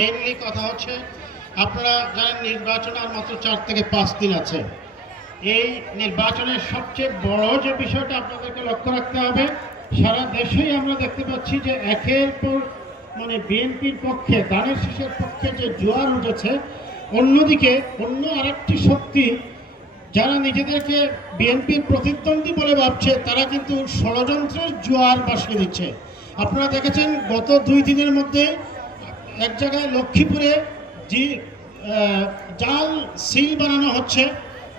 Mainly কথা হচ্ছে আপনারা জানেন নির্বাচন আর মাত্র 4 থেকে 5 দিন আছে। এই নির্বাচনের সবচেয়ে বড় যে বিষয়টা আপনাদেরকে লক্ষ্য রাখতে হবে, সারা দেশেই আমরা দেখতে পাচ্ছি যে একের পর বিএনপির পক্ষে ধানের শীষের পক্ষে যে জোয়ার উঠেছে, অন্যদিকে অন্য আরেকটি শক্তি যারা নিজেদেরকে বিএনপির প্রতিদ্বন্দ্বী বলে ভাবছে তারা কিন্তু ষড়যন্ত্রের জোয়ার ভাসিয়ে দিচ্ছে। আপনারা দেখেছেন গত 2 দিনের মধ্যে এক জায়গায় লক্ষ্মীপুরে যে জাল সিল বানানো হচ্ছে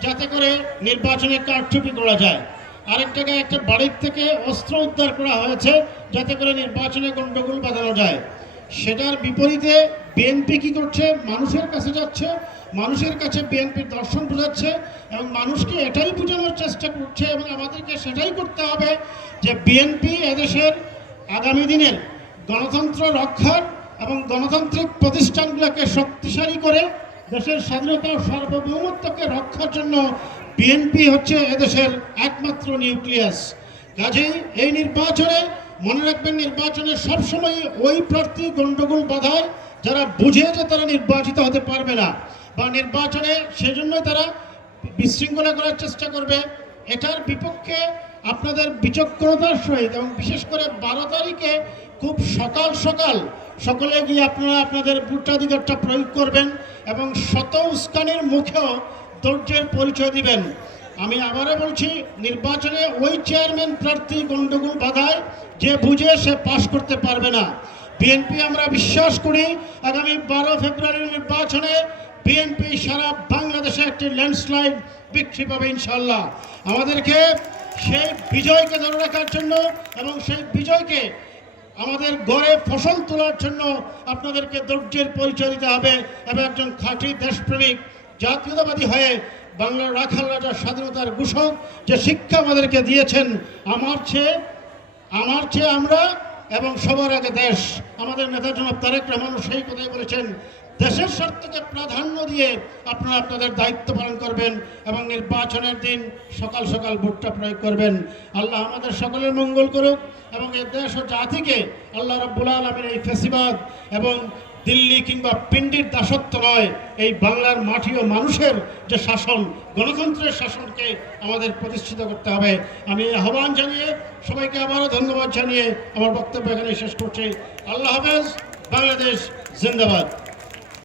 যাতে করে নির্বাচনে কারচুপি করা যায়, আরেক জায়গায় একটা বাড়ির থেকে অস্ত্র উদ্ধার করা হয়েছে যাতে করে নির্বাচনে গণ্ডগোল বাঁধানো যায়। সেটার বিপরীতে বিএনপি কি করছে? মানুষের কাছে যাচ্ছে, মানুষের কাছে বিএনপির দর্শন বোঝাচ্ছে এবং মানুষকে এটাই বোঝানোর চেষ্টা করছে এবং আমাদেরকে সেটাই করতে হবে যে বিএনপি এদেশের আগামী দিনের গণতন্ত্র রক্ষার এবং গণতান্ত্রিক প্রতিষ্ঠানগুলোকে শক্তিশালী করে দেশের স্বাধীনতা ও সার্বভৌমত্বকে রক্ষার জন্য বিএনপি হচ্ছে এদেশের একমাত্র নিউক্লিয়াস। কাজেই এই নির্বাচনে মনে রাখবেন, নির্বাচনে সবসময় ওই প্রার্থী গণ্ডগোল বাধায় যারা বুঝে যে তারা নির্বাচিত হতে পারবে না বা নির্বাচনে সেজন্যই তারা বিশৃঙ্খলা করার চেষ্টা করবে, এটার বিপক্ষে আপনাদের বিচক্ষণতার সহিত এবং বিশেষ করে 12 তারিখে খুব সকাল সকাল সকলে গিয়ে আপনারা আপনাদের ভোটাধিকারটা প্রয়োগ করবেন এবং শত উস্কানির মুখেও ধৈর্যের পরিচয় দিবেন। আমি আবারও বলছি, নির্বাচনে ওই চেয়ারম্যান প্রার্থী গণ্ডগোল বাধায় যে বুঝে সে পাশ করতে পারবে না। বিএনপি আমরা বিশ্বাস করি আগামী 12 ফেব্রুয়ারির নির্বাচনে বিএনপি সারা বাংলাদেশে একটি ল্যান্ডস্লাইড বিক্রি পাবে ইনশাল্লাহ। আমাদেরকে সেই বিজয়কে ধরে রাখার জন্য এবং সেই বিজয়কে আমাদের গড়ে ফসল তোলার জন্য আপনাদেরকে ধৈর্যের পরিচয় দিতে হবে এবং একজন খাঁটি দেশপ্রেমিক জাতীয়তাবাদী হয়ে বাংলার রাখাল রাজা স্বাধীনতার ঘোষক যে শিক্ষা আমাদেরকে দিয়েছেন, আমার চেয়ে আমরা এবং সবার আগে দেশ, আমাদের নেতা জনাব তারেক রহমান সেই কথাই বলেছেন, দেশের স্বার্থকে প্রাধান্য দিয়ে আপনারা আপনাদের দায়িত্ব পালন করবেন এবং নির্বাচনের দিন সকাল সকাল ভোটটা প্রয়োগ করবেন। আল্লাহ আমাদের সকলের মঙ্গল করুক এবং এই দেশ ও জাতিকে আল্লাহ রাব্বুল আলামিন এই ফ্যাসিবাদ এবং দিল্লি কিংবা পিন্ডির দাসত্ব নয়, এই বাংলার মাটি ও মানুষের যে শাসন, গণতন্ত্রের শাসনকে আমাদের প্রতিষ্ঠিত করতে হবে। আমি আহ্বান জানিয়ে সবাইকে আবারও ধন্যবাদ জানিয়ে আমার বক্তব্য এখানে শেষ করছি। আল্লাহ হাফেজ। বাংলাদেশ জিন্দাবাদ।